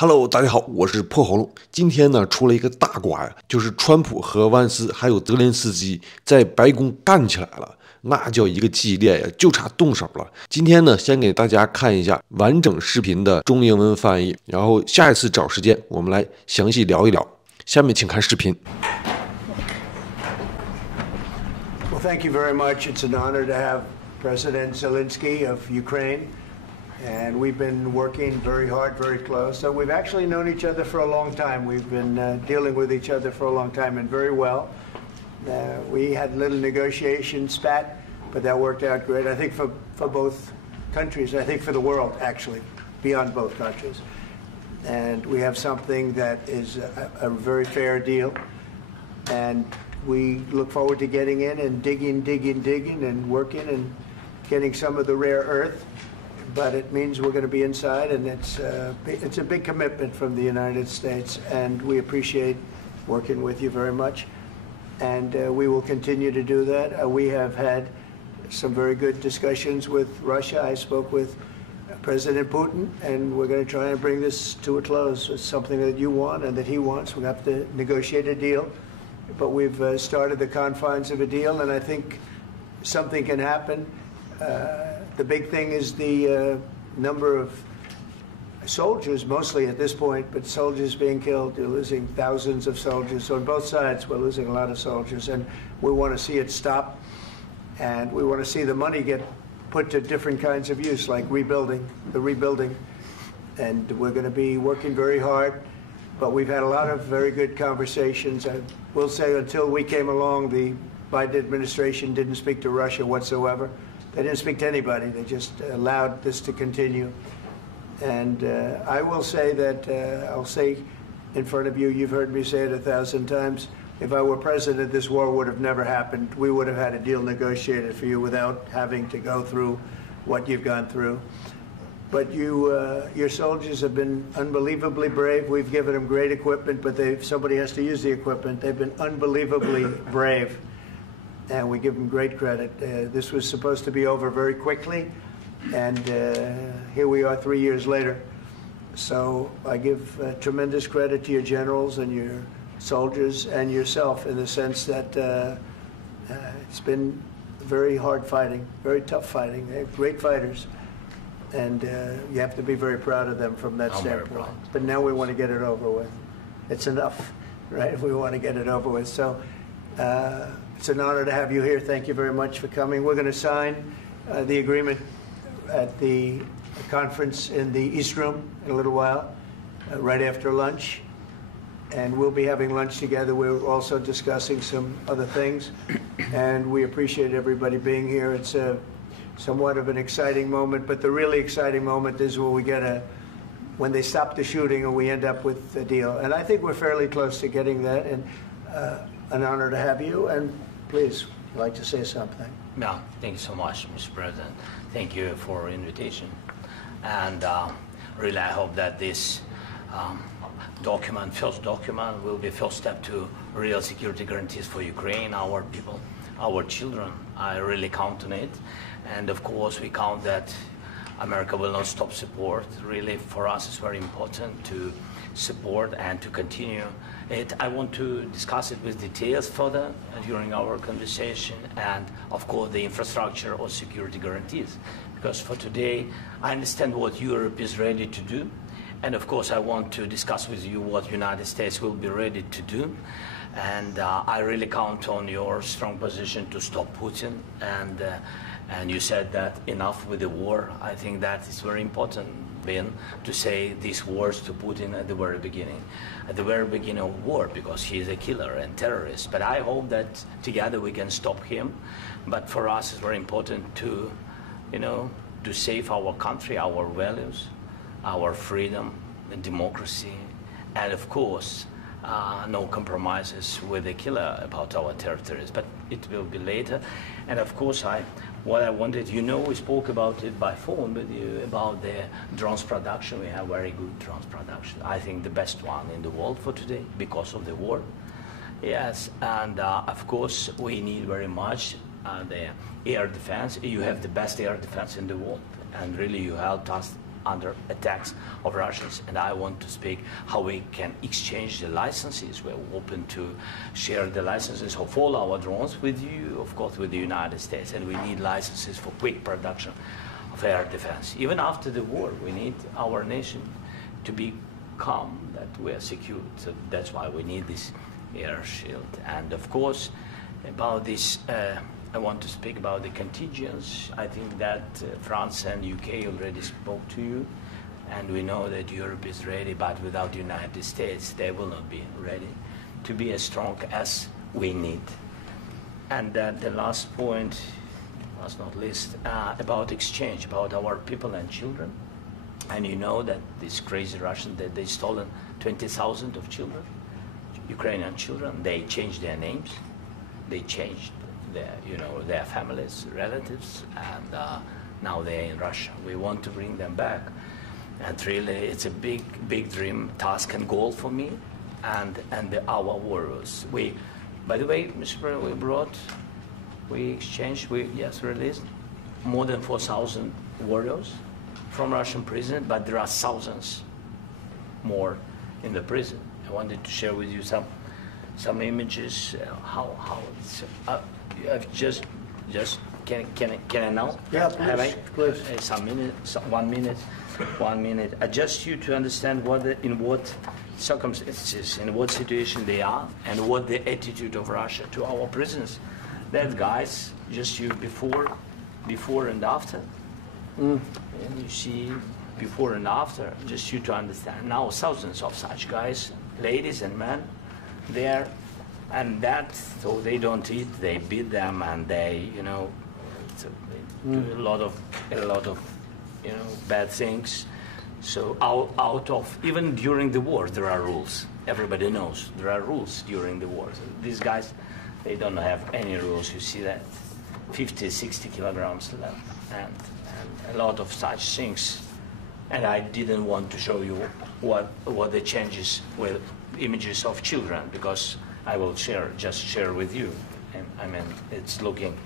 Hello， 大家好，我是破喉咙。今天呢，出了一个大瓜呀，就是川普和万斯还有泽连斯基在白宫干起来了，那叫一个激烈呀，就差动手了。今天呢，先给大家看一下完整视频的中英文翻译，然后下一次找时间我们来详细聊一聊。下面请看视频。Well, thank you very much. It's an honor to have President Zelensky of Ukraine. And we've been working very hard, very close. So we've actually known each other for a long time. We've been dealing with each other for a long time and very well. We had a little negotiation spat, but that worked out great. I think for both countries, I think for the world, actually, beyond both countries. And we have something that is a very fair deal. And we look forward to getting in and digging and working and getting some of the rare earth. But it means we're going to be inside, and it's a big commitment from the United States, and we appreciate working with you very much. And we will continue to do that. We have had some very good discussions with Russia. I spoke with President Putin, and we're going to try and bring this to a close. It's something that you want and that he wants. We have to negotiate a deal, but we've started the confines of a deal, and I think something can happen. The big thing is the number of soldiers, mostly at this point, but soldiers being killed. You're losing thousands of soldiers. So on both sides, we're losing a lot of soldiers, and we want to see it stop. And we want to see the money get put to different kinds of use, like rebuilding. And we're going to be working very hard. But we've had a lot of very good conversations. I will say until we came along, the Biden administration didn't speak to Russia whatsoever. They didn't speak to anybody. They just allowed this to continue. And I will say that, I'll say in front of you, you've heard me say it 1,000 times, if I were president, this war would have never happened. We would have had a deal negotiated for you without having to go through what you've gone through. But your soldiers have been unbelievably brave. We've given them great equipment, but somebody has to use the equipment. They've been unbelievably brave. And we give them great credit. This was supposed to be over very quickly, and here we are 3 years later. So I give tremendous credit to your generals and your soldiers and yourself in the sense that it's been very hard fighting, very tough fighting. They're great fighters, and you have to be very proud of them from that standpoint. But now we want to get it over with. It's enough, right? We want to get it over with. So. It's an honor to have you here. Thank you very much for coming. We're going to sign the agreement at the conference in the East Room in a little while, right after lunch. And we'll be having lunch together. We're also discussing some other things. And we appreciate everybody being here. It's somewhat of an exciting moment, but the really exciting moment is when we get when they stop the shooting and we end up with a deal. And I think we're fairly close to getting that. And an honor to have you, and please, you'd like to say something. Yeah, thank you so much, Mr. President. Thank you for the invitation. And really, I hope that this first document, will be first step to real security guarantees for Ukraine, our people, our children. I really count on it. And of course, we count that America will not stop support. Really, for us, it's very important to support and to continue it. I want to discuss it with details further during our conversation, and of course the infrastructure or security guarantees, because for today I understand what Europe is ready to do, and of course I want to discuss with you what United States will be ready to do. And I really count on your strong position to stop Putin, and you said that enough with the war. I think that is very important, Ben, to say these words to Putin at the very beginning of war, because he is a killer and terrorist. But I hope that together we can stop him. But for us, it's very important to, to save our country, our values, our freedom, and democracy, and of course, no compromises with the killer about our territories. But it will be later. And of course, what I wanted, we spoke about it by phone with you, about the drones production. We have very good drones production. I think the best one in the world for today because of the war. Yes, and of course, we need very much the air defense. You have the best air defense in the world, and really you helped under attacks of Russians. And I want to speak how we can exchange the licenses. We're open to share the licenses of all our drones with you, of course, with the United States. And we need licenses for quick production of air defense. Even after the war, we need our nation to be calm, that we are secure. So that's why we need this air shield. And of course, about this, I want to speak about the contingents. I think that France and UK already spoke to you, and we know that Europe is ready, but without the United States, they will not be ready to be as strong as we need. And the last point, last not least, about exchange, about our people and children. And you know that these crazy Russians, that they stolen 20,000 of children, Ukrainian children. They changed their names, they changed their families, relatives, and now they're in Russia. We want to bring them back, and really, it's a big dream, task, and goal for me, and our warriors. By the way, Mr. President, we exchanged, released more than 4,000 warriors from Russian prison, but there are thousands more in the prison. I wanted to share with you some images. How it's. I've just can I now? Yeah, please. Some minutes, 1 minute, 1 minute. Just you to understand in what circumstances, in what situation they are, and what the attitude of Russia to our prisoners. That guys, just you before and after. And you see before and after, just you to understand. Now thousands of such guys, ladies and men, there, and that, so they don't eat, they beat them, and they, they do a lot of, bad things. So out of, even during the war, there are rules. Everybody knows there are rules during the war. So these guys, they don't have any rules. You see that 50, 60 kilograms left, and a lot of such things. And I didn't want to show you what the changes with images of children, because I will just share with you. And I mean, it's looking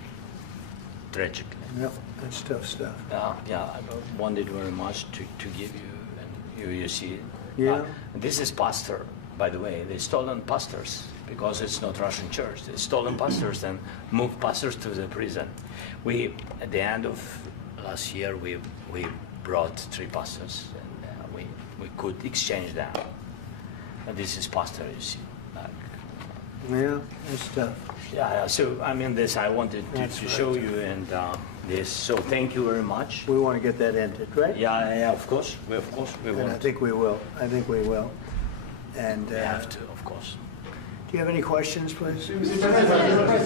tragic. Yep, that's tough stuff. I wanted very much to give you, and you see. Yeah. This is pastor, by the way. They stolen pastors, because it's not Russian church. They stolen pastors and moved pastors to the prison. At the end of last year, we brought 3 pastors, and we could exchange them. And this is pastor, you see. Yeah, that's tough. Yeah. So I mean, this I wanted to show you, and this. So thank you very much. We want to get that ended, right? Yeah. Of course. We And want. I think we will. And We have to, of course. do you have any questions, please? Mr. President.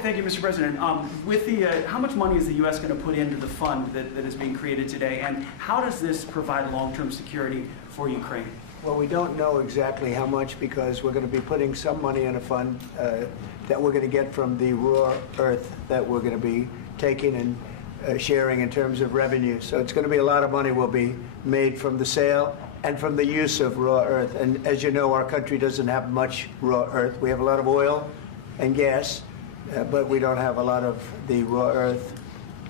Thank you, Mr. President. With how much money is the U.S. going to put into the fund that is being created today, and how does this provide long-term security for Ukraine? Well, we don't know exactly how much, because we're going to be putting some money in a fund that we're going to get from the raw earth that we're going to be taking and sharing in terms of revenue. So it's going to be a lot of money will be made from the sale and from the use of raw earth. And as you know, our country doesn't have much raw earth. We have a lot of oil and gas, but we don't have a lot of the raw earth.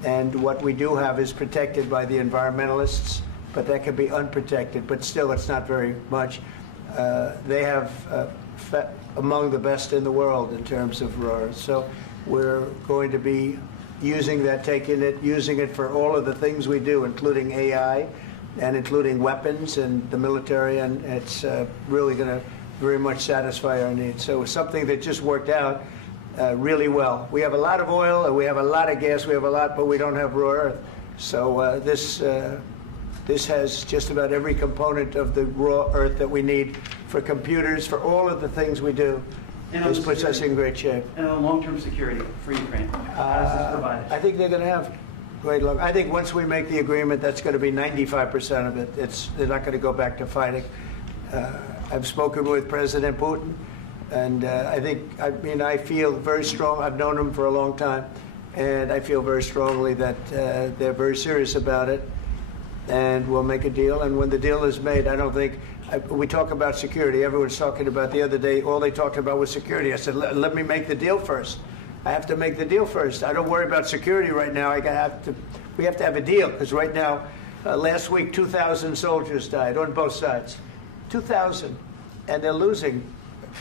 And what we do have is protected by the environmentalists, but that can be unprotected. But still, it's not very much. They have among the best in the world in terms of raw earth. So we're going to be using that, using it for all of the things we do, including AI, and including weapons and the military, and it's really going to very much satisfy our needs. So it's something that just worked out really well. We have a lot of oil, and we have a lot of gas, we have a lot, but we don't have raw earth. So this has just about every component of the raw earth that we need for computers, for all of the things we do. This puts us in great shape. And on long-term security for Ukraine, how does this provide it? I think they're going to have great luck. I think once we make the agreement, that's going to be 95% of it. They're not going to go back to fighting. I've spoken with President Putin, and I feel very strong. I've known him for a long time, and I feel very strongly that they're very serious about it, and we'll make a deal. And when the deal is made, I don't think we talk about security. Everyone's talking about the other day. All they talked about was security. I said, let me make the deal first. I have to make the deal first. I don't worry about security right now. I have to We have to have a deal because right now, last week, 2,000 soldiers died on both sides. 2,000. And they're losing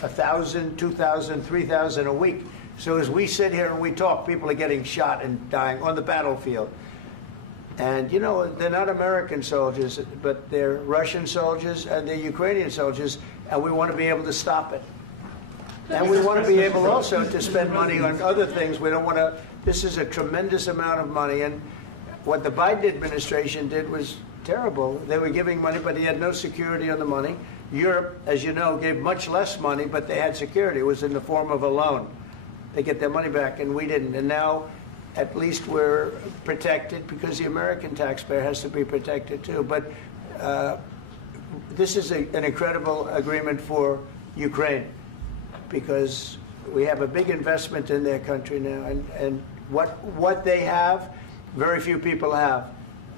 1,000, 2,000, 3,000 a week. So as we sit here and we talk, people are getting shot and dying on the battlefield. And, you know, they're not American soldiers, but they're Russian soldiers and they're Ukrainian soldiers, and we want to be able to stop it. And we want to be able also to spend money on other things. We don't want to, this is a tremendous amount of money. And what the Biden administration did was terrible. They were giving money, but he had no security on the money. Europe, as you know, gave much less money, but they had security. It was in the form of a loan. They get their money back, and we didn't. And now, at least we're protected because the American taxpayer has to be protected too. But this is an incredible agreement for Ukraine because we have a big investment in their country now. And what they have, very few people have.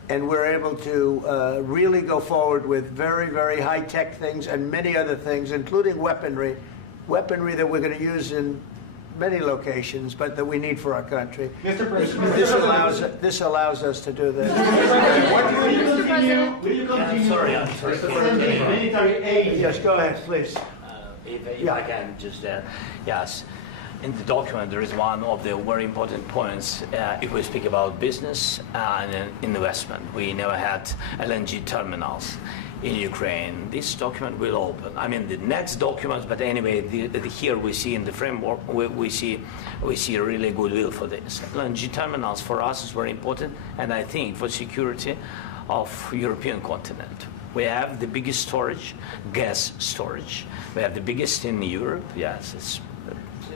And we're able to really go forward with very, very high-tech things and many other things, including weaponry that we're going to use in many locations, but that we need for our country. Mr. President, this allows us to do that. Will you continue I'm sorry. sending military aid? Yes, go ahead, please. If I can just, yes. In the document, there is one of the very important points. If we speak about business and investment, we never had LNG terminals in Ukraine. This document will open. I mean, the next documents, but anyway, here we see in the framework, we see really goodwill for this. LNG terminals for us is very important, and I think for security of European continent. We have the biggest storage, gas storage. We have the biggest in Europe. Yes,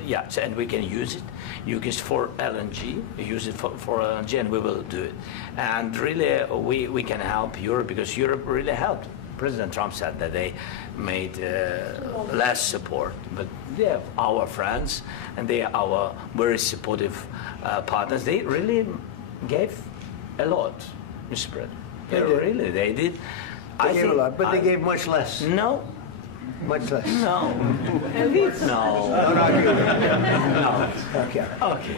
yes, and we can use it. Use it for LNG. Use it for LNG, and we will do it. And really, we can help Europe because Europe really helped. President Trump said that they made less support, but they are our friends and they are our very supportive partners. They really gave a lot, Mr. President. They did. They gave a lot, but they gave much less. No. Much less. No. No. No. Okay. Okay.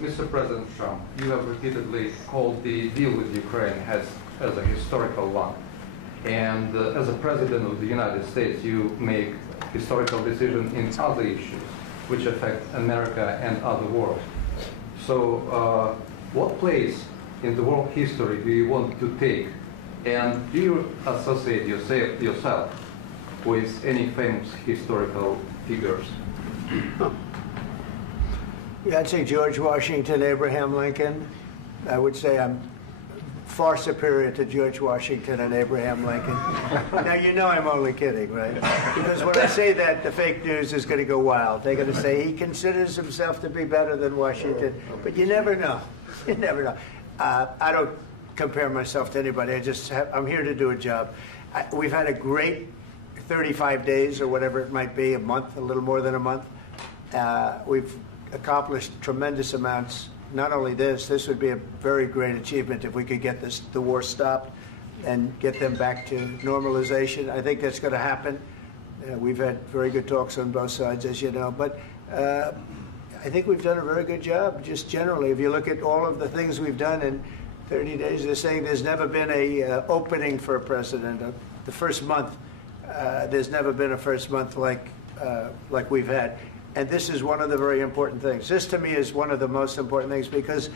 Mr. President Trump, you have repeatedly called the deal with Ukraine as a historical one. And as a President of the United States, you make historical decisions in other issues which affect America and other world. So what place in the world history do you want to take? And do you associate yourself with any famous historical figures? Yeah, I'd say George Washington, Abraham Lincoln. I would say I'm far superior to George Washington and Abraham Lincoln. Now, you know I'm only kidding, right? Because when I say that, the fake news is going to go wild. They're going to say he considers himself to be better than Washington. But you never know. You never know. I don't compare myself to anybody. I'm here to do a job. We've had a great 35 days or whatever it might be, a month, a little more than a month. We've accomplished tremendous amounts. Not only this would be a very great achievement if we could get the war stopped and get them back to normalization. I think that's going to happen. We've had very good talks on both sides, as you know. But I think we've done a very good job, just generally. If you look at all of the things we've done in 30 days, they're saying there's never been a opening for a president. The first month, there's never been a first month like we've had. And this is one of the very important things. This, to me, is one of the most important things because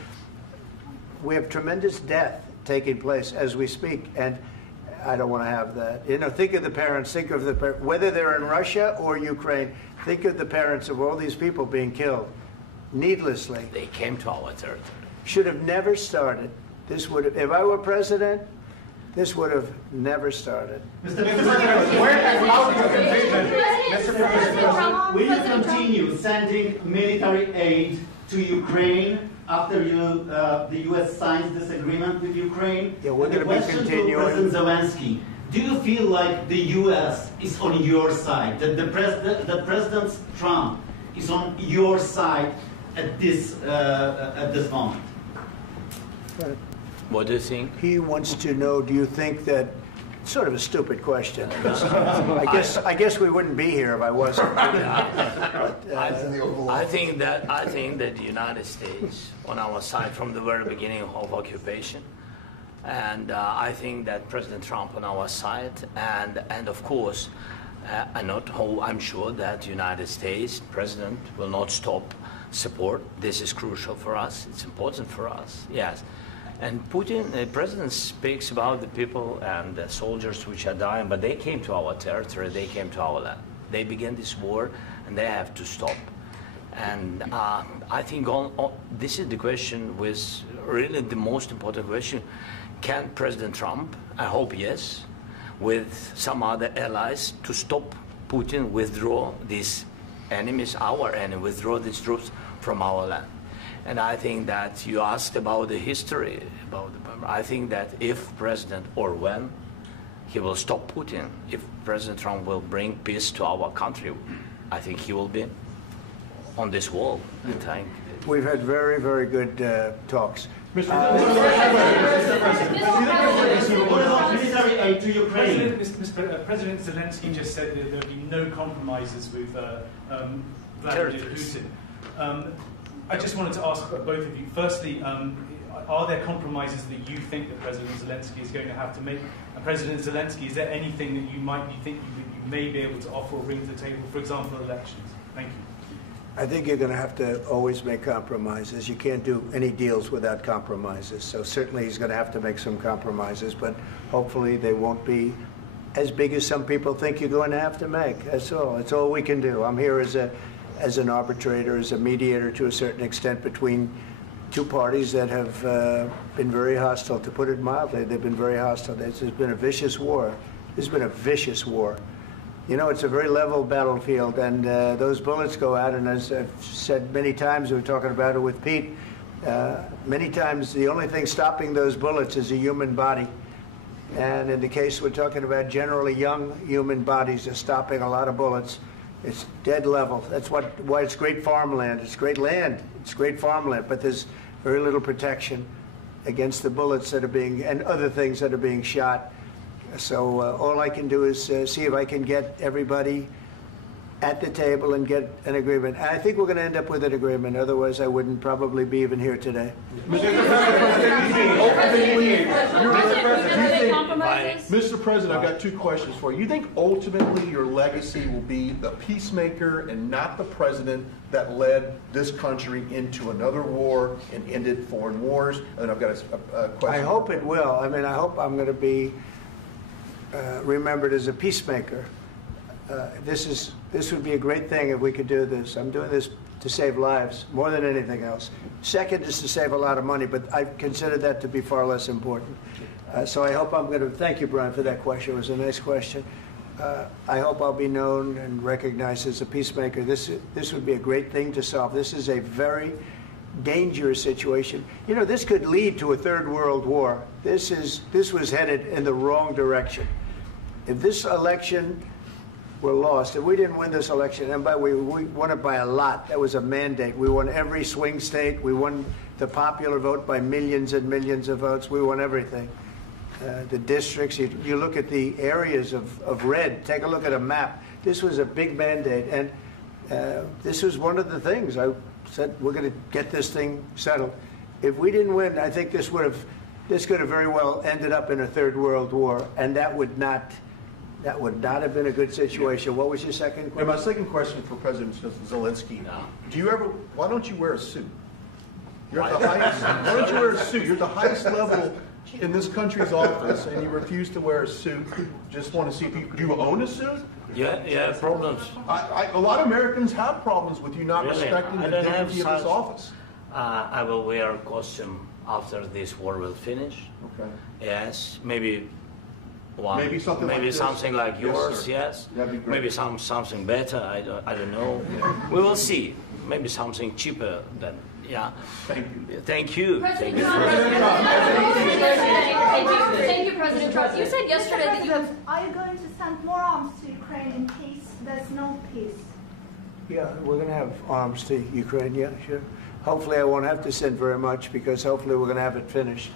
we have tremendous death taking place as we speak, and I don't want to have that. You know, think of the parents, whether they're in Russia or Ukraine, think of the parents of all these people being killed needlessly. They came to our territory. Should have never started. This would have, if I were president, this would have never started. Mr. President, where has allowed your conviction? Mr. President, will you continue sending military aid to Ukraine after the U.S. signs this agreement with Ukraine? Yeah, we're going to be continuing. To President Zelensky, do you feel like the U.S. is on your side? That the President Trump is on your side at this moment? What do you think? He wants to know, do you think that Sort of a stupid question. I guess we wouldn't be here if I wasn't. I think that the United States on our side from the very beginning of occupation, and I think that President Trump on our side, and of course, I'm sure that the United States President will not stop support. This is crucial for us. It's important for us. Yes. And Putin, the president speaks about the people and the soldiers which are dying, but they came to our territory, they came to our land. They began this war, and they have to stop. And I think this is the question, with really the most important question. Can President Trump, I hope yes, with some other allies, to stop Putin, withdraw these enemies, our enemy, withdraw these troops from our land? And I think that you asked about the history, I think that if President, or when, he will stop Putin, if President Trump will bring peace to our country, I think he will be on this wall. We've had very, very good talks. Mr. President Zelensky just said that there would be no compromises with Vladimir Putin. I just wanted to ask both of you, firstly, are there compromises that you think that President Zelensky is going to have to make? And President Zelensky, is there anything that you might be thinking that you may be able to offer or bring to the table, for example, elections? Thank you. I think you're going to have to always make compromises. You can't do any deals without compromises. So certainly he's going to have to make some compromises, but hopefully they won't be as big as some people think you're going to have to make. That's all. That's all we can do. I'm here as an arbitrator, as a mediator to a certain extent between two parties that have been very hostile. To put it mildly, they've been very hostile. There's been a vicious war. There's been a vicious war. You know, it's a very level battlefield, and those bullets go out, and as I've said many times, we were talking about it with Pete, many times the only thing stopping those bullets is a human body. And in the case we're talking about, generally young human bodies are stopping a lot of bullets. It's dead level. That's why it's great farmland. It's great land. It's great farmland, but there's very little protection against the bullets that are being, and other things that are being shot. So all I can do is see if I can get everybody at the table and get an agreement. And I think we're going to end up with an agreement. Otherwise, I wouldn't probably be even here today. Mr. President, I've got two questions for you. You think ultimately your legacy will be the peacemaker and not the president that led this country into another war and ended foreign wars? And I've got a question. I hope it will. I mean, I hope I'm going to be remembered as a peacemaker. This would be a great thing if we could do this. I'm doing this to save lives more than anything else. Second is to save a lot of money, but I consider that to be far less important. So I hope I'm going to, thank you, Brian, for that question. It was a nice question. I hope I'll be known and recognized as a peacemaker. This would be a great thing to solve. This is a very dangerous situation. You know, this could lead to a third world war. This was headed in the wrong direction. If this election were lost, if we didn't win this election, and we won it by a lot, that was a mandate. We won every swing state. We won the popular vote by millions and millions of votes. We won everything. The districts, you look at the areas of red, take a look at a map. This was a big mandate, and this was one of the things. I said, we're going to get this thing settled. If we didn't win, I think this could have very well ended up in a third world war, and that would not have been a good situation. What was your second question? And my second question for President Zelensky, why don't you wear a suit? You're at the highest, why don't you wear a suit? You're at the highest level in this country's office, and you refuse to wear a suit. Just want to see if do you own a suit? Yeah, problems. A lot of Americans have problems with you not respecting the dignity of this office. I will wear a costume after this war will finish. Okay. Yes, maybe one. Maybe something like yours. Yes. Yes. Maybe something better. I don't know. Yeah. We will see. Maybe something cheaper than. Yeah. Thank you. Thank you. President Trump. Thank you, President Trump. You said yesterday that you have. Are you going to send more arms to Ukraine in case there's no peace? Yeah, we're going to have arms to Ukraine. Yeah, sure. Hopefully, I won't have to send very much because hopefully we're going to have it finished.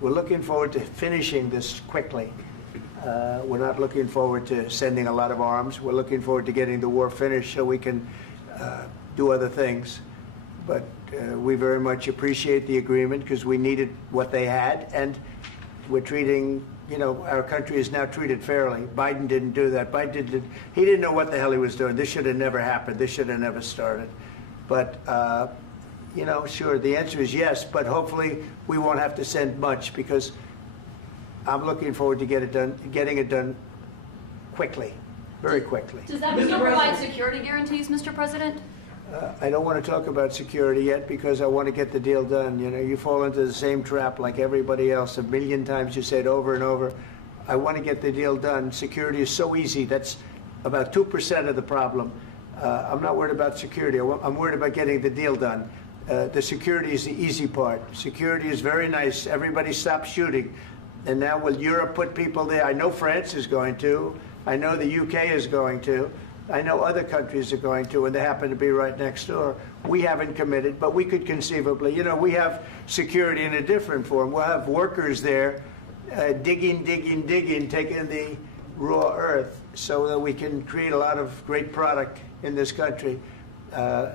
We're looking forward to finishing this quickly. We're not looking forward to sending a lot of arms. We're looking forward to getting the war finished so we can do other things. But we very much appreciate the agreement because we needed what they had, and we're treating, our country is now treated fairly. Biden didn't do that. He didn't know what the hell he was doing. This should have never happened. This should have never started. But, sure, the answer is yes, but hopefully we won't have to send much because I'm looking forward to getting it done quickly, very quickly. Does that mean you'll provide security guarantees, Mr. President? I don't want to talk about security yet because I want to get the deal done. You fall into the same trap like everybody else. 1,000,000 times you say it over and over. I want to get the deal done. Security is so easy. That's about 2% of the problem. I'm not worried about security. I'm worried about getting the deal done. The security is the easy part. Security is very nice. Everybody stops shooting. And now will Europe put people there? I know France is going to. I know the UK is going to. I know other countries are going to, and they happen to be right next door. We haven't committed, but we could conceivably. We have security in a different form. We'll have workers there digging, taking the raw earth so that we can create a lot of great product in this country.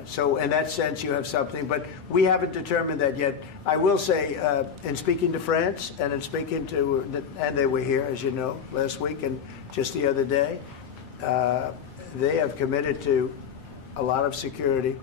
So in that sense, you have something. But we haven't determined that yet. I will say, in speaking to France and in speaking to, and they were here, as you know, last week and just the other day, they have committed to a lot of security.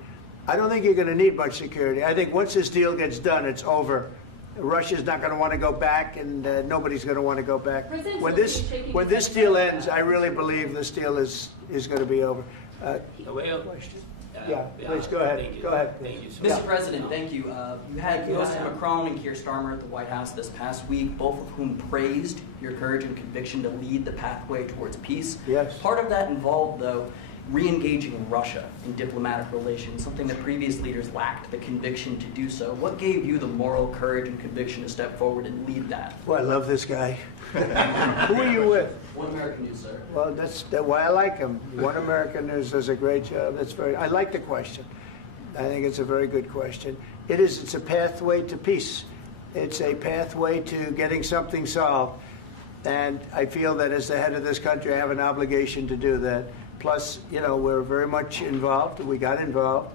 I don't think you're going to need much security. I think once this deal gets done, it's over. Russia's not going to want to go back, and nobody's going to want to go back. When this deal ends, I really believe this deal is going to be over. Question? Yeah, please go ahead. Go ahead. Thank you, Mr. President, thank you. You had Mr. Macron and Keir Starmer at the White House this past week, both of whom praised your courage and conviction to lead the pathway towards peace. Yes. Part of that involved, though, re-engaging Russia in diplomatic relations, something that previous leaders lacked the conviction to do so. What gave you the moral courage and conviction to step forward and lead that? Well, I love this guy. Who are you with? One American News, sir. Well, that's why I like him. One American News does a great job. I like the question. I think it's a very good question. It's a pathway to peace. It's a pathway to getting something solved. And I feel that as the head of this country, I have an obligation to do that. Plus, we're very much involved. We got involved.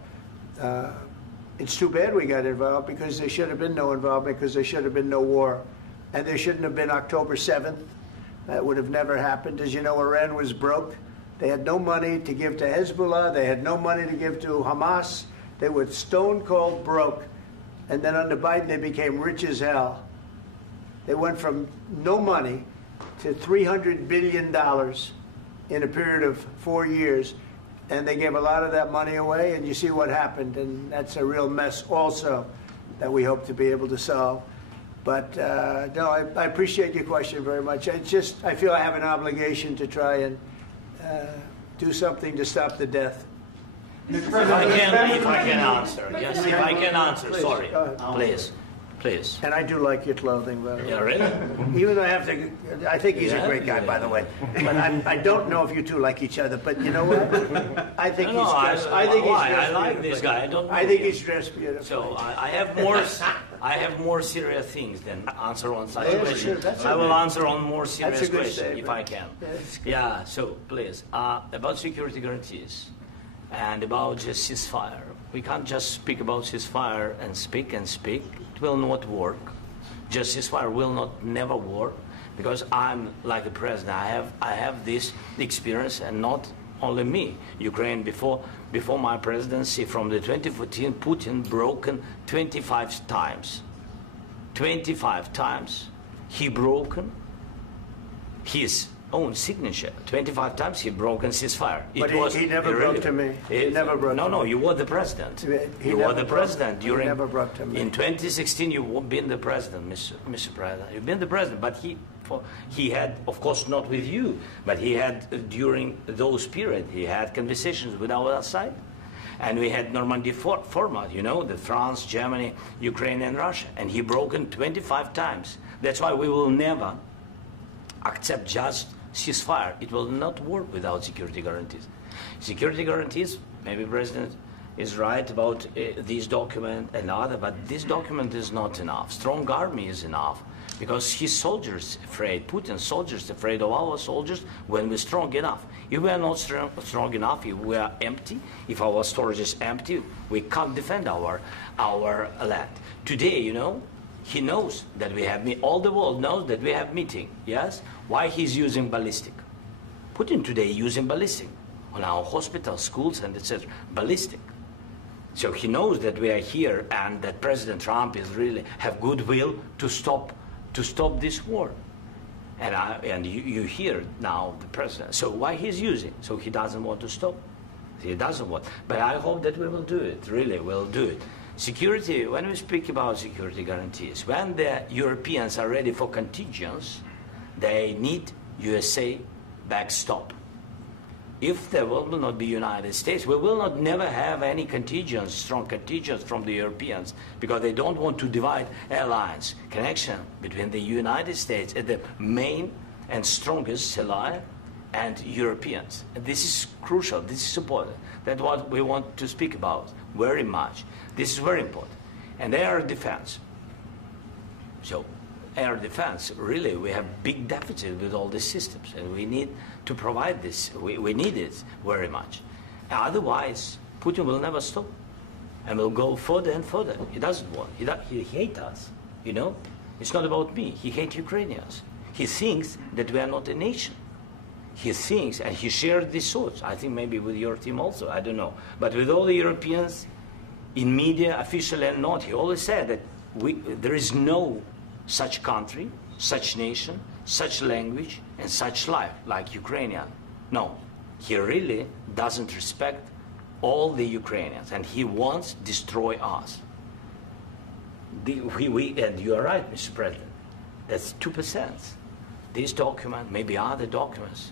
It's too bad we got involved because there should have been no involvement because there should have been no war. And there shouldn't have been October 7th. That would have never happened. As you know, Iran was broke. They had no money to give to Hezbollah. They had no money to give to Hamas. They were stone cold broke. And then under Biden, they became rich as hell. They went from no money to $300 billion in a period of 4 years. And they gave a lot of that money away, and you see what happened. And that's a real mess also that we hope to be able to solve. But no, I appreciate your question very much. I feel I have an obligation to try and do something to stop the death. If I can answer. Yes, if I can answer. Please, sorry. Please. And I do like your clothing, by the way. Yeah, really? Even though I think he's a great guy, by the way. But I don't know if you two like each other. But you know what? I think he's dressed. I like this guy. I think he's dressed beautifully. So I have more serious things than answer on such questions. Sure, I will answer on more serious questions statement. if I can. Yeah. So please, about security guarantees and about just ceasefire. We can't just speak about ceasefire and speak. It will not work. Just ceasefire will never work because I'm like the president. I have this experience, and not only me. Ukraine before my presidency, from the 2014, Putin broken 25 times. 25 times he broken his own signature. 25 times he broken ceasefire. But he never broke to me. He never broke to me. No, you were the president. You were the president during. He never broke to me. In 2016, you've been the president, Mr. President. You've been the president, but he had, of course, not with you, but he had during those periods. He had conversations with our side, and we had Normandy format. The France, Germany, Ukraine, and Russia, and he broken 25 times. That's why we will never accept just ceasefire. It will not work without security guarantees. Security guarantees, maybe President is right about this document and other, but this document is not enough. Strong army is enough, because his soldiers afraid, Putin's soldiers afraid of our soldiers when we're strong enough. If we are not strong enough, if we are empty, if our storage is empty, we can't defend our land. Today, you know, he knows that we have, all the world knows that we have meeting, yes? Why he's using ballistic? Putin today using ballistic on our hospitals, schools, and etc. Ballistic. So he knows that we are here and that President Trump is really have goodwill to stop this war. And you hear now the president. So why he's using? So he doesn't want to stop. He doesn't want. But I hope that we will do it. Really, we'll do it. Security. When we speak about security guarantees, when the Europeans are ready for contingents, they need USA backstop. If there will not be United States, we will not never have any contingents, strong contingents from the Europeans, because they don't want to divide alliance, connection between the United States and the main and strongest ally and Europeans. And this is crucial, this is important. That's what we want to speak about very much. This is very important. And air defense. So air defense, really, we have big deficit with all these systems, and we need to provide this. We need it very much. Otherwise, Putin will never stop, and will go further and further. He doesn't want. He hates us, you know. It's not about me. He hates Ukrainians. He thinks that we are not a nation. He thinks, and he shared these thoughts, I think maybe with your team also, I don't know. But with all the Europeans, in media, officially and not, he always said that there is no such country, such nation, such language, and such life like Ukrainian. No, he really doesn't respect all the Ukrainians, and he wants to destroy us. And you are right, Mr. President, that's 2%. This document, maybe other documents,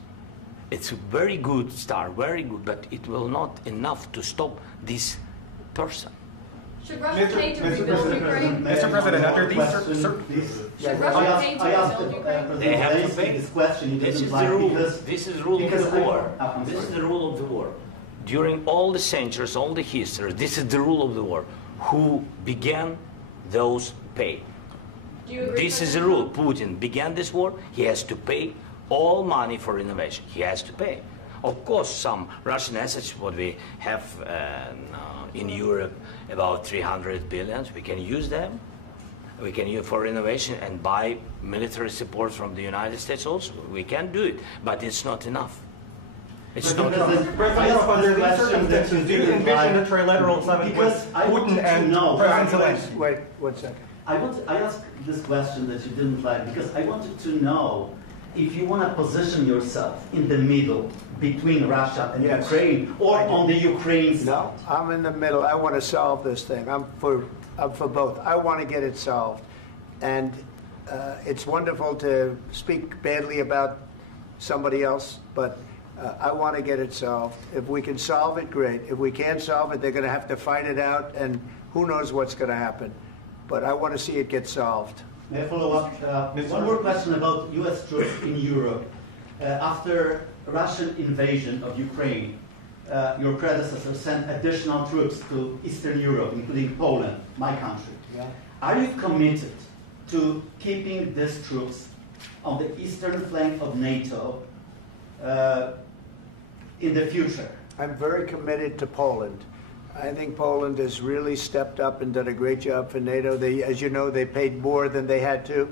it's a very good start, very good, but it will not enough to stop this person. Should Russia pay to rebuild Ukraine? Mr. President, under these should Russia pay to rebuild Ukraine? They have to pay. This question. This is the rule. This is the rule of the war. This is the rule of the war. During all the centuries, all the history, this is the rule of the war. Who began, those pay. Do you agree? This is the rule. Putin began this war. He has to pay all money for innovation. He has to pay. Of course, some Russian assets, what we have in Europe, about 300 billion, we can use them. We can use for innovation and buy military support from the United States also. We can do it, but it's not enough. It's not enough. President, under these circumstances, do you envision a trilateral summit with Putin and President Zelensky? Wait 1 second. I asked this question that you didn't like because I wanted to know if you want to position yourself in the middle between Russia and Ukraine, or on the Ukraine side. No, I'm in the middle. I want to solve this thing. I'm for both. I want to get it solved. And it's wonderful to speak badly about somebody else, but I want to get it solved. If we can solve it, great. If we can't solve it, they're going to have to fight it out, and who knows what's going to happen. But I want to see it get solved. May I follow up? One more question about U.S. troops in Europe. After Russian invasion of Ukraine, your predecessor sent additional troops to Eastern Europe, including Poland, my country. Yeah. Are you committed to keeping these troops on the eastern flank of NATO in the future? I'm very committed to Poland. I think Poland has really stepped up and done a great job for NATO. They, as you know, they paid more than they had to.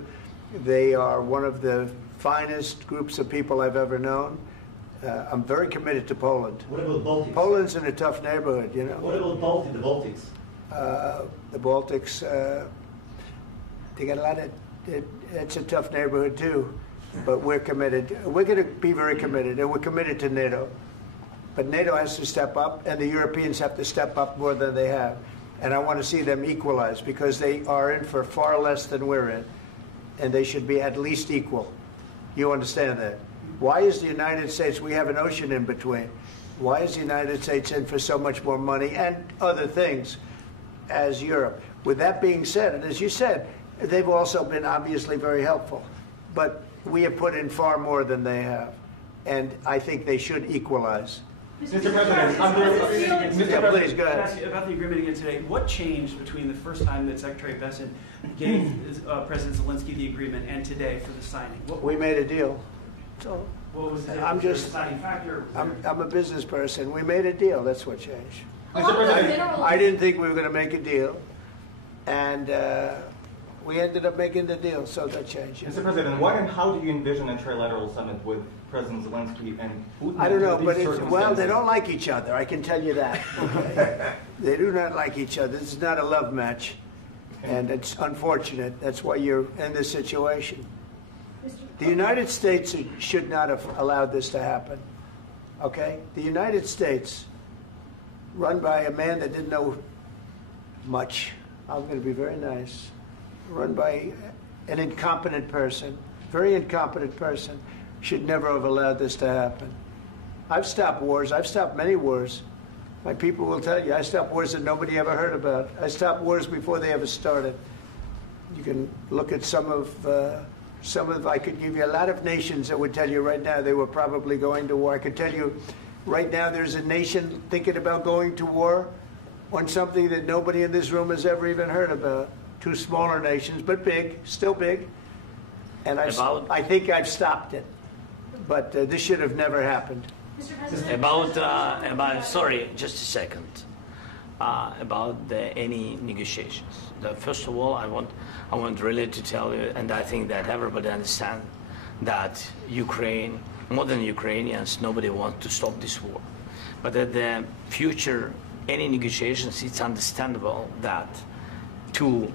They are one of the finest groups of people I've ever known. I'm very committed to Poland. What about Baltics? Poland's in a tough neighborhood, you know. What about the Baltics? The Baltics, they got a lot of, it's a tough neighborhood too, but we're committed. We're going to be very committed, and we're committed to NATO. But NATO has to step up, and the Europeans have to step up more than they have. And I want to see them equalize, because they are in for far less than we're in, and they should be at least equal. You understand that? Why is the United States, we have an ocean in between, why is the United States in for so much more money and other things as Europe? With that being said, and as you said, they've also been obviously very helpful. But we have put in far more than they have, and I think they should equalize. Mr. President, please, go ahead. Ask you about the agreement again today. What changed between the first time that Secretary Bessent gave President Zelensky the agreement and today for the signing? We made a deal. So what was the I'm just, deciding factor? I'm a business person. We made a deal. That's what changed. Mr. President, I didn't think we were going to make a deal, and we ended up making the deal, so that changed. Mr. President, what and how do you envision a trilateral summit with President Zelensky and Putin? I don't know, but well, they don't like each other. I can tell you that. Okay? They do not like each other. This is not a love match, and it's unfortunate. That's why you're in this situation. The United States should not have allowed this to happen. Okay? The United States, run by a man that didn't know much. I'm going to be very nice. Run by an incompetent person, very incompetent person, should never have allowed this to happen. I've stopped wars. I've stopped many wars. My people will tell you, I stopped wars that nobody ever heard about. I stopped wars before they ever started. You can look at some of, I could give you a lot of nations that would tell you right now they were probably going to war. I could tell you right now there's a nation thinking about going to war on something that nobody in this room has ever even heard about. Two smaller nations, but big, still big. And I think I've stopped it. But this should have never happened. Mr. President, sorry, just a second. About any negotiations. First of all, I want really to tell you, and I think that everybody understands that Ukraine, more than Ukrainians, nobody wants to stop this war. But at the future, any negotiations, it's understandable that two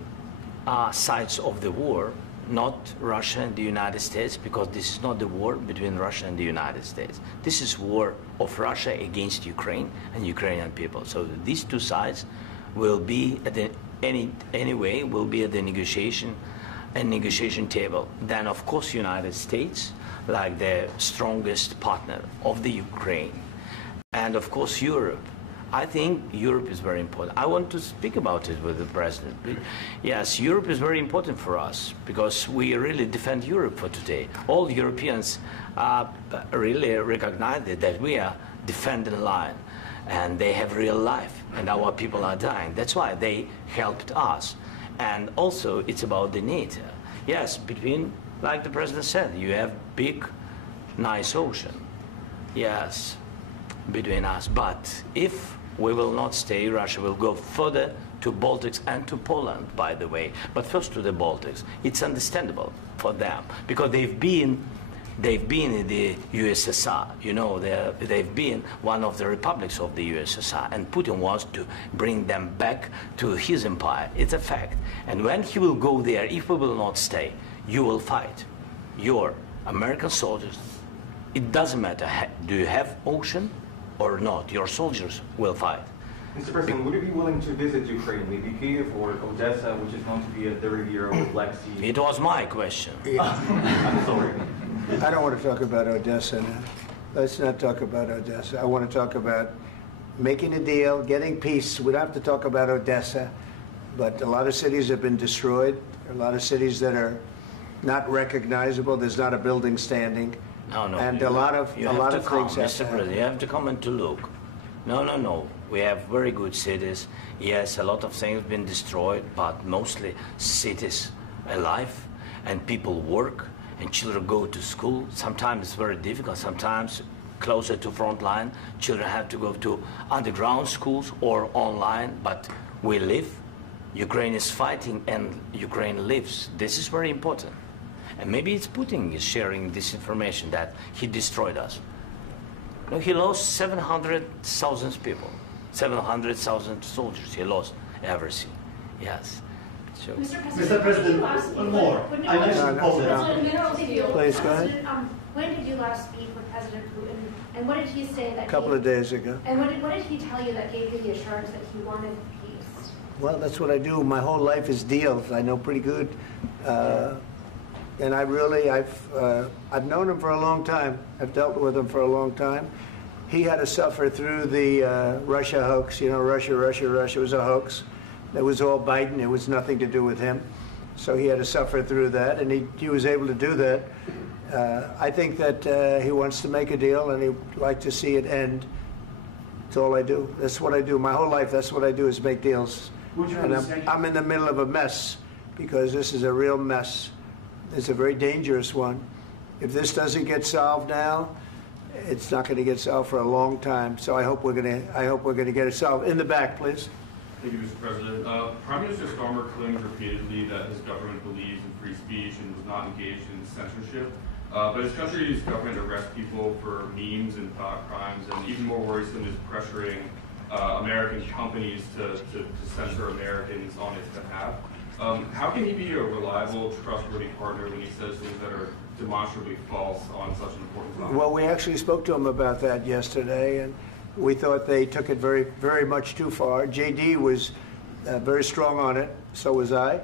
sides of the war, not Russia and the United States, because this is not the war between Russia and the United States. This is war of Russia against Ukraine and Ukrainian people. So these two sides will be at the anyway will be at the negotiation table. Then of course United States, like the strongest partner of the Ukraine, and of course Europe. I think Europe is very important. I want to speak about it with the President. Yes, Europe is very important for us because we really defend Europe for today. All Europeans really recognize that we are defending the line and they have real life and our people are dying. That's why they helped us. And also it's about the NATO. Yes, between, like the President said, you have big, nice ocean. Yes, between us. But if we will not stay, Russia will go further to Baltics and to Poland, by the way. But first to the Baltics. It's understandable for them because they've been in the USSR. You know, they've been one of the republics of the USSR, and Putin wants to bring them back to his empire. It's a fact. And when he will go there, if we will not stay, you will fight. Your American soldiers, it doesn't matter, do you have ocean or not, your soldiers will fight. Mr. President, would you be willing to visit Ukraine, maybe Kyiv or Odessa, which is known to be at the riviera of the Black Sea? It was my question. I'm sorry. I don't want to talk about Odessa now. Let's not talk about Odessa. I want to talk about making a deal, getting peace. We don't have to talk about Odessa, but a lot of cities have been destroyed. There are a lot of cities that are not recognizable. There's not a building standing. No, and a lot of things have to happen. Mr. President, you have to come and to look. No. We have very good cities. Yes, a lot of things have been destroyed, but mostly cities alive, and people work, and children go to school. Sometimes it's very difficult. Sometimes closer to front line, children have to go to underground schools or online, but we live. Ukraine is fighting, and Ukraine lives. This is very important. And maybe it's Putin is sharing this information that he destroyed us. No, he lost 700,000 people, 700,000 soldiers. He lost everything. Yes. So. Mr. President, one more. I mentioned Poland. Please go ahead. When did you last speak with President Putin, and what did he say that? A couple of days ago. And what did he tell you that gave you the assurance that he wanted peace? Well, that's what I do. My whole life is deals. I know pretty good. And I've known him for a long time. I've dealt with him for a long time. He had to suffer through the Russia hoax. You know, Russia was a hoax. It was all Biden. It was nothing to do with him. So he had to suffer through that, and he was able to do that. I think that he wants to make a deal, and he'd like to see it end. That's all I do. That's what I do. My whole life, that's what I do is make deals. And I'm in the middle of a mess because this is a real mess. It's a very dangerous one. If this doesn't get solved now, it's not going to get solved for a long time. So I hope we're going to get it solved. In the back, please. Thank you, Mr. President. Prime Minister Starmer claimed repeatedly that his government believes in free speech and was not engaged in censorship. But his country's government arrests people for memes and thought crimes, and even more worrisome is pressuring American companies to censor Americans on its behalf. How can he be a reliable, trustworthy partner when he says things that are demonstrably false on such an important topic? Well, we actually spoke to him about that yesterday, and we thought they took it very, very much too far. JD was very strong on it. So was I.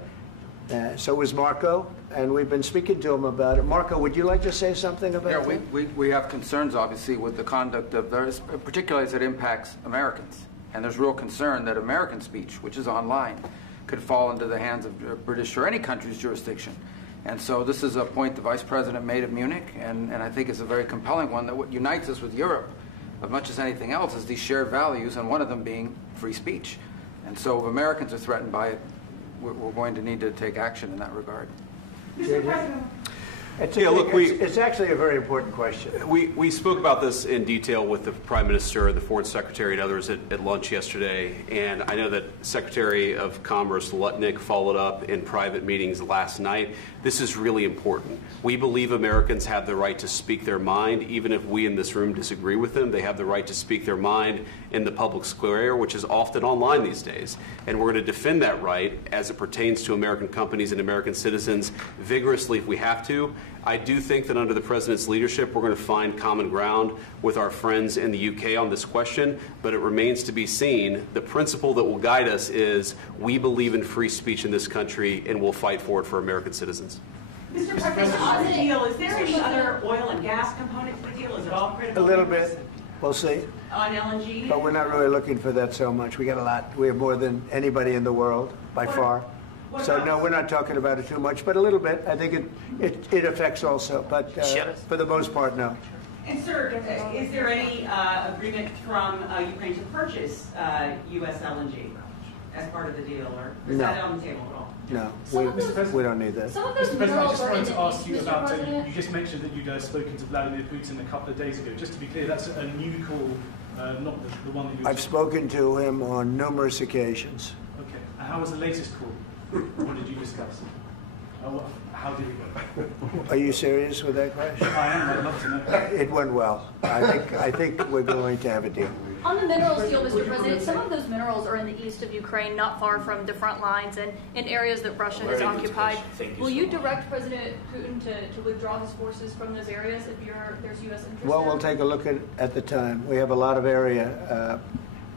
So was Marco. And we've been speaking to him about it. Marco, would you like to say something about that? Yeah, we have concerns, obviously, with the conduct of those, particularly as it impacts Americans. And there's real concern that American speech, which is online, could fall into the hands of British or any country's jurisdiction. And so this is a point the Vice President made at Munich, and I think it's a very compelling one, that what unites us with Europe, as much as anything else, is these shared values, and one of them being free speech. And so if Americans are threatened by it, we're going to need to take action in that regard. Mr. President. It's actually a very important question. We spoke about this in detail with the Prime Minister, the Foreign Secretary, and others at lunch yesterday. And I know that Secretary of Commerce Lutnick followed up in private meetings last night. This is really important. We believe Americans have the right to speak their mind, even if we in this room disagree with them. They have the right to speak their mind in the public square, which is often online these days. And we're going to defend that right as it pertains to American companies and American citizens vigorously if we have to. I do think that under the President's leadership, we're going to find common ground with our friends in the UK on this question, but it remains to be seen. The principle that will guide us is we believe in free speech in this country, and we'll fight for it for American citizens. Mr. President, on the deal, is there any other oil and gas component to the deal? Is it all critical? A little bit. We'll see. On LNG? But we're not really looking for that so much. We got a lot. We have more than anybody in the world, by far. So no, we're not talking about it too much, but a little bit. I think it affects also, but for the most part, no. And sir, is there any agreement from Ukraine to purchase U.S. LNG as part of the deal, or is that on the table at all? No, we don't need that. Mr. President, I just wanted to ask you about, you just mentioned that you'd spoken to Vladimir Putin a couple of days ago. Just to be clear, that's a new call, not the one that you... I've spoken to him on numerous occasions. Okay. And how was the latest call? What did you discuss? How did it go? Are you serious with that question? I am. I'd love to know. It went well. I think we're going to have a deal. On the minerals deal, Mr. President, some of those minerals are in the east of Ukraine, not far from the front lines and in areas that Russia has occupied. Will you direct President Putin to withdraw his forces from those areas if there's U.S. interest? Well, we'll take a look at the time. We have a lot of area.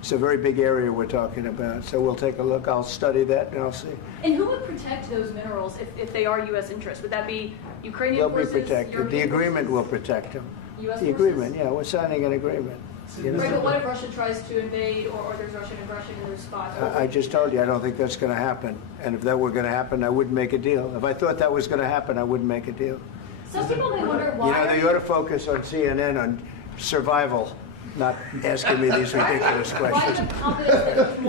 It's a very big area we're talking about, so we'll take a look. I'll study that and I'll see. And who would protect those minerals if they are U.S. interests? Would that be Ukrainian forces? They'll be protected. The agreement will protect them. U.S. The agreement, yeah, we're signing an agreement. Right, but what if Russia tries to invade or there's Russian aggression in those spots? I just told you I don't think that's going to happen. And if that were going to happen, I wouldn't make a deal. If I thought that was going to happen, I wouldn't make a deal. Some people may wonder why. You know, they ought to focus on CNN on survival, not asking me these ridiculous questions.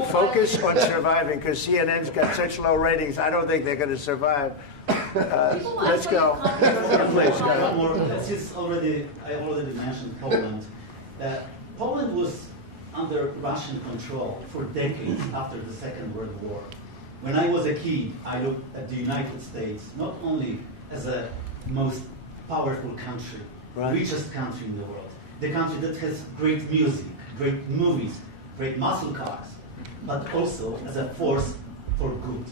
Focus on surviving, because CNN's got such low ratings. I don't think they're going to survive. Let's go. Please, go ahead. Since I already mentioned Poland. Poland was under Russian control for decades after the Second World War. When I was a kid, I looked at the United States not only as a most powerful country, richest country in the world, the country that has great music, great movies, great muscle cars, but also as a force for good.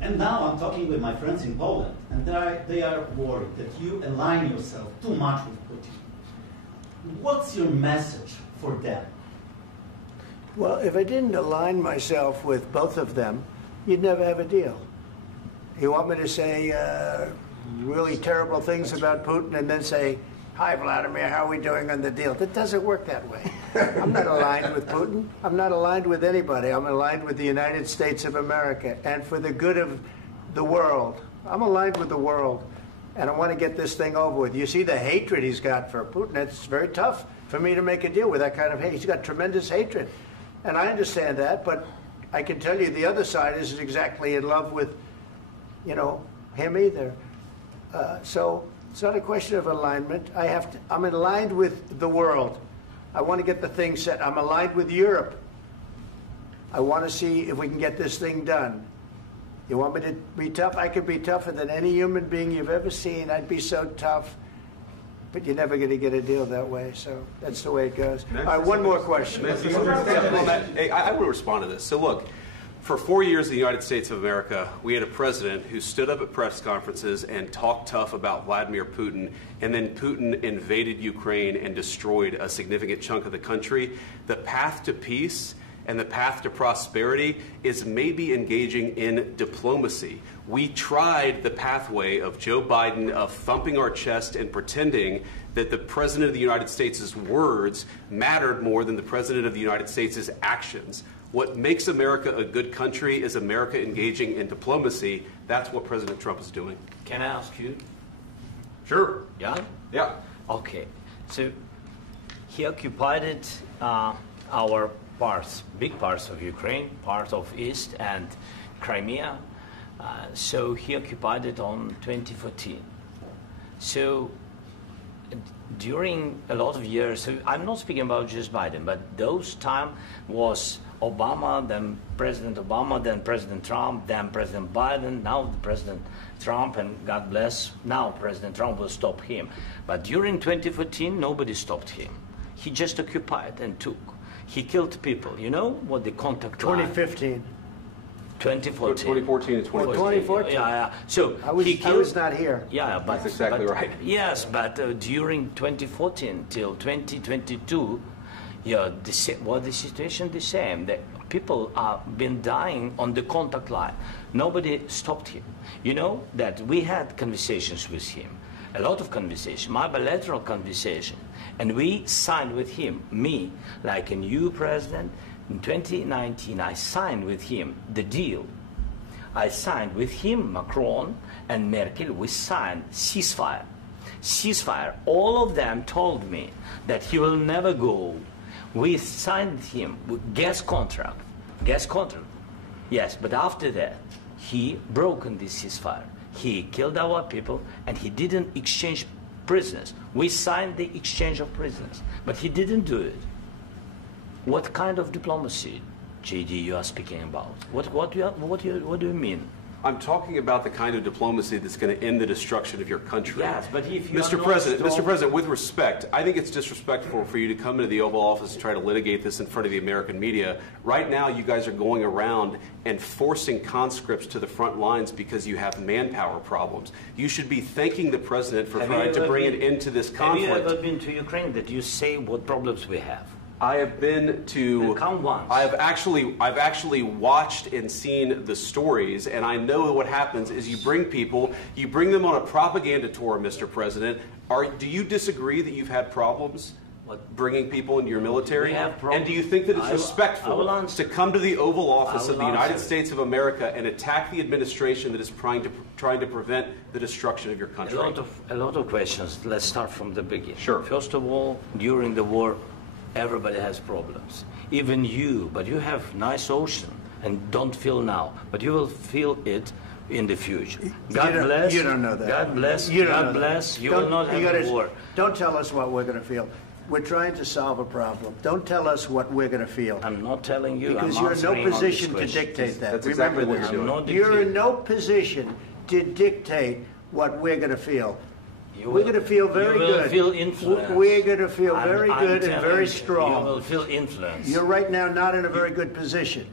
And now I'm talking with my friends in Poland, and they are worried that you align yourself too much with Putin. What's your message for them? Well, if I didn't align myself with both of them, you'd never have a deal. You want me to say really terrible things about Putin and then say, "Hi, Vladimir, how are we doing on the deal?" That doesn't work that way. I'm not aligned with Putin. I'm not aligned with anybody. I'm aligned with the United States of America. And for the good of the world, I'm aligned with the world. and I want to get this thing over with. You see the hatred he's got for Putin. It's very tough for me to make a deal with that kind of hate. He's got tremendous hatred, and I understand that, but I can tell you the other side isn't exactly in love with, him either. So it's not a question of alignment. I'm aligned with the world. I want to get the thing set. I'm aligned with Europe. I want to see if we can get this thing done. You want me to be tough? I could be tougher than any human being you've ever seen. I'd be so tough. But you're never going to get a deal that way, so that's the way it goes. All right, one more question. Hey, I will respond to this. So look, for 4 years in the United States of America, we had a president who stood up at press conferences and talked tough about Vladimir Putin, and then Putin invaded Ukraine and destroyed a significant chunk of the country. The path to peace and the path to prosperity is maybe engaging in diplomacy. We tried the pathway of Joe Biden of thumping our chest and pretending that the President of the United States' words mattered more than the President of the United States' actions. What makes America a good country is America engaging in diplomacy. That's what President Trump is doing. Can I ask you? Sure. Yeah? Yeah. Okay. So he occupied our parts, big parts of Ukraine, part of East and Crimea. So he occupied it on 2014. So during a lot of years, so I'm not speaking about just Biden, but those time was Obama, then President Obama, then President Trump, then President Biden, now President Trump, and God bless, now President Trump will stop him. But during 2014, nobody stopped him. He just occupied and took. He killed people. You know what the contact 2015. 2014 and 2014. 2014. Yeah. So I was not here. Yeah, but that's exactly right. Yes, but during 2014 till 2022, the situation the same. The people have been dying on the contact line. Nobody stopped him. You know that we had conversations with him, a lot of conversation, my bilateral conversation, and we signed with him, me, like a new president. In 2019, I signed with him the deal. I signed with him, Macron and Merkel, we signed ceasefire. Ceasefire. All of them told me that he will never go. We signed with him with gas contract. Gas contract. Yes, but after that, he broken this ceasefire. He killed our people and he didn't exchange prisoners. We signed the exchange of prisoners, but he didn't do it. What kind of diplomacy, JD, you are speaking about? What do you mean? I'm talking about the kind of diplomacy that's going to end the destruction of your country. Yes, but if you Mr. President, with respect, I think it's disrespectful for you to come into the Oval Office and try to litigate this in front of the American media. Right now, you guys are going around and forcing conscripts to the front lines because you have manpower problems. You should be thanking the President for trying to bring an end to this conflict. Have you ever been to Ukraine that you say what problems we have? I have been to. Come once. I've actually watched and seen the stories, and I know what happens is you bring them on a propaganda tour, Mr. President. Do you disagree that you've had problems bringing people into your military? And do you think that it's respectful to come to the Oval Office of the United States of America and attack the administration that is trying to prevent the destruction of your country? A lot of questions. Let's start from the beginning. Sure. First of all, during the war, everybody has problems. Even you, but you have nice ocean and don't feel now, but you will feel it in the future. God bless. You don't know that. God bless. You God bless. You will not have a war. Don't tell us what we're going to feel. We're trying to solve a problem. Don't tell us what we're going to feel. I'm not telling you. Because you're in no position to dictate that. That's exactly what you're doing. You're in no position to dictate what we're going to feel. We're going to feel very good. You will feel influence. We're going to feel very good and very strong. You will feel influence. You're right now not in a very good position.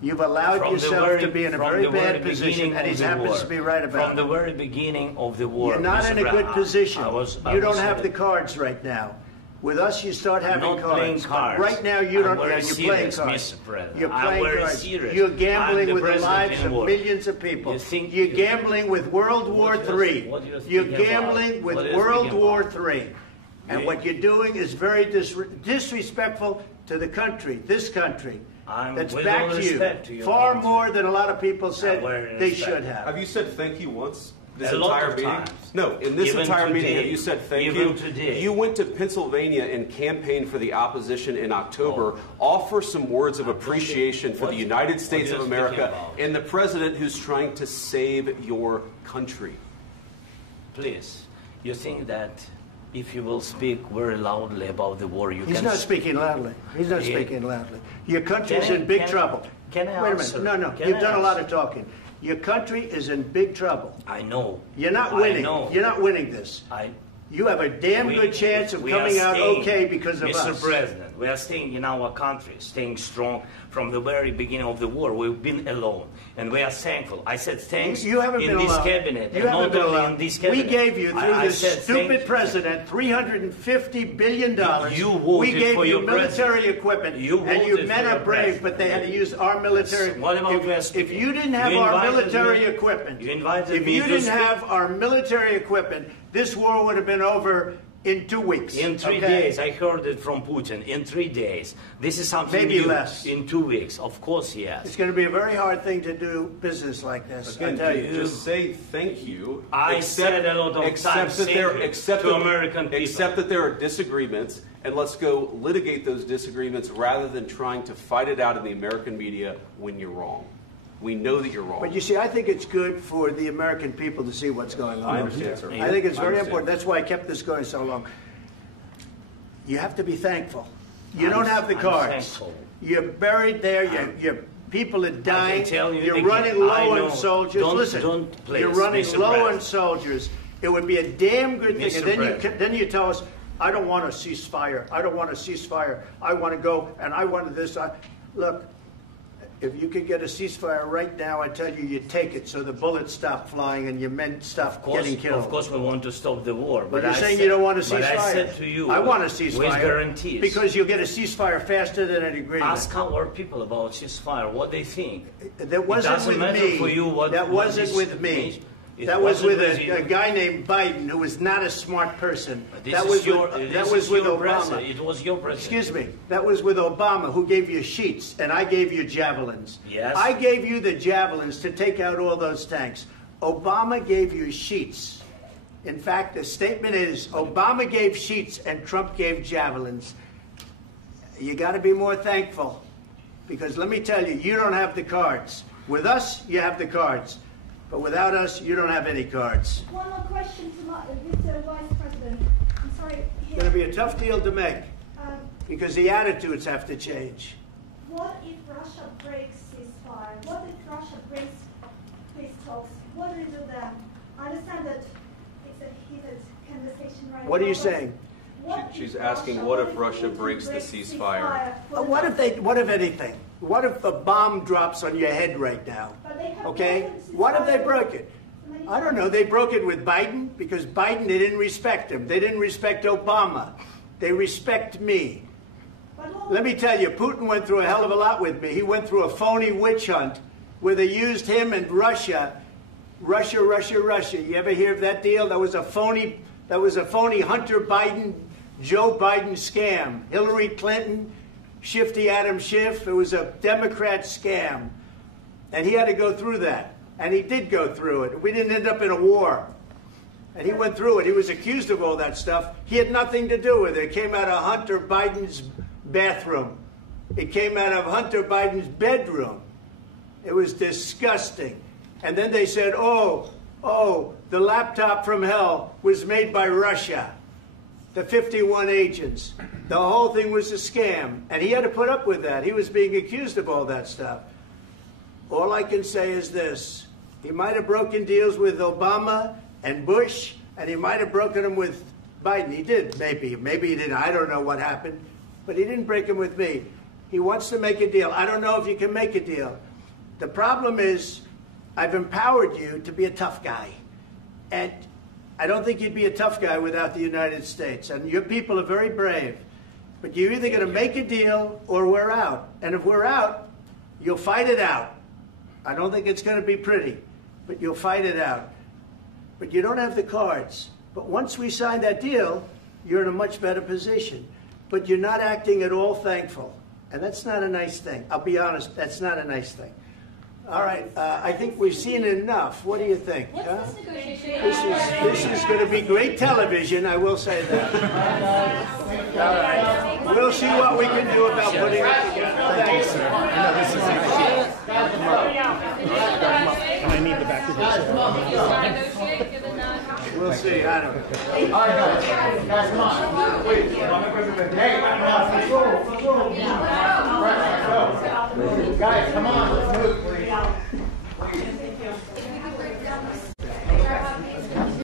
You've allowed yourself to be in a very bad position, and he happens to be right about it. From the very beginning of the war. You're not in a good position. You don't have the cards right now. With us, you start having cards. Playing cards. Right now, you don't. You're playing cards. You're playing cards. Serious. You're gambling with the lives of millions of people. You're gambling with World War III. You're gambling with World War III. And what you're doing is very disrespectful to the country, this country, that's back to you, far more than a lot of people said they should have. Have you said thank you once? this A lot entire of meeting? times. No, in this Even entire meeting, today. have you said thank Even you? today. You went to Pennsylvania and campaigned for the opposition in October. Offer some words of appreciation for the United States of America and the president who's trying to save your country. Please, you think that if you will speak very loudly about the war, you He's can... not speaking loudly. He's not speaking loudly. Your country is in big trouble. Can I Wait a answer? minute. No, Can you've I done a lot answer? of talking. Your country is in big trouble. I know. You're not I winning. know. You're not winning this. You have a damn good chance of coming out okay because of us. Mr. President, we are staying in our country, staying strong from the very beginning of the war. We've been alone, and we are thankful. I said thanks You haven't in been this alone. cabinet, You and haven't not been only alone. in this cabinet. We gave you, through I this said stupid thank you. president, $350 billion. You voted we gave for you your military president. equipment, You and you voted men for are your brave, president. but they had to use our military. What about West? If you didn't have You our invited military me- equipment, You invited if me you to didn't speak. have our military equipment, this war would have been over in 2 weeks. In 3 days, I heard it from Putin. In 3 days, this is something Maybe new. less. In 2 weeks, of course, yes. It's going to be a very hard thing to do business like this. Again, I tell you. just say thank you. I said a lot of times that thank there, you except to that, American people. Except that there are disagreements, and let's go litigate those disagreements rather than trying to fight it out in the American media when you're wrong. We know that you're wrong. But you see, I think it's good for the American people to see what's going on. I understand, sir. I think it's I very understand. important. That's why I kept this going so long. You have to be thankful. You don't have the I'm cards. thankful. You're buried there. Your people are dying. tell you You're again, running I low know. on soldiers. Don't- Listen, don't, please, you're running Mr. low on President. soldiers. It would be a damn good thing. Mr. And then President. then you tell us, I don't want a ceasefire. I don't want a ceasefire. I want to go and I want this. Look, if you could get a ceasefire right now, I tell you, you take it so the bullets stop flying and your men stop getting killed. Of course, we want to stop the war. But you're I saying said- you don't want a ceasefire. But I said to you, I want a ceasefire. with guarantees. Because you'll get a ceasefire faster than an agreement. Ask our people about ceasefire, what they think. That wasn't it doesn't with matter me. for you what that what wasn't this with me. means. It That was wasn't with you. a guy named Biden who was not a smart person. This That is was your, with, this that was is with your Obama. president. It was your president. Excuse me. That was with Obama, who gave you sheets, and I gave you javelins. Yes. I gave you the javelins to take out all those tanks. Obama gave you sheets. In fact, the statement is Obama gave sheets and Trump gave javelins. You got to be more thankful, because let me tell you, you don't have the cards. With us, you have the cards. But without us, you don't have any cards. One more question to Mr. Vice President. I'm sorry. It's going to be a tough deal to make, Um, because the attitudes have to change. what if Russia breaks ceasefire? What if Russia breaks peace talks? What do you do then? I understand that it's a heated conversation right now. What are you but saying? what She's if asking, what if Russia Putin breaks the ceasefire? What if anything? What if a bomb drops on your head right now? But they have Okay? broken ceasefire. What if they broke it? I don't know. They broke it with Biden because Biden, they didn't respect him. They didn't respect Obama. They respect me. Let me tell you, Putin went through a hell of a lot with me. He went through a phony witch hunt where they used him and Russia. Russia. You ever hear of that deal? That was a phony Hunter Biden, Joe Biden scam. Hillary Clinton, Shifty Adam Schiff. It was a Democrat scam. And he had to go through that. And he did go through it. We didn't end up in a war. And he went through it. He was accused of all that stuff. He had nothing to do with it. It came out of Hunter Biden's bathroom. It came out of Hunter Biden's bedroom. It was disgusting. And then they said, oh, the laptop from hell was made by Russia. The 51 agents. The whole thing was a scam. And he had to put up with that. He was being accused of all that stuff. All I can say is this. He might have broken deals with Obama and Bush, and he might have broken them with Biden. He did, maybe. Maybe he didn't. I don't know what happened. But he didn't break them with me. He wants to make a deal. I don't know if you can make a deal. The problem is I've empowered you to be a tough guy. And I don't think you'd be a tough guy without the United States. And your people are very brave. But you're either going to make a deal or we're out. And if we're out, you'll fight it out. I don't think it's going to be pretty, but you'll fight it out. But you don't have the cards. But once we sign that deal, you're in a much better position. But you're not acting at all thankful. And that's not a nice thing. I'll be honest, that's not a nice thing. All right, I think we've seen enough. What do you think? What's this negotiation? This is going to be great television, I will say that. All right. We'll see what we can do about putting it together. Thank you, sir. I need the back of We'll see. I don't know. All right, guys, come on. Wait, hey, guys, come on, let's move, please.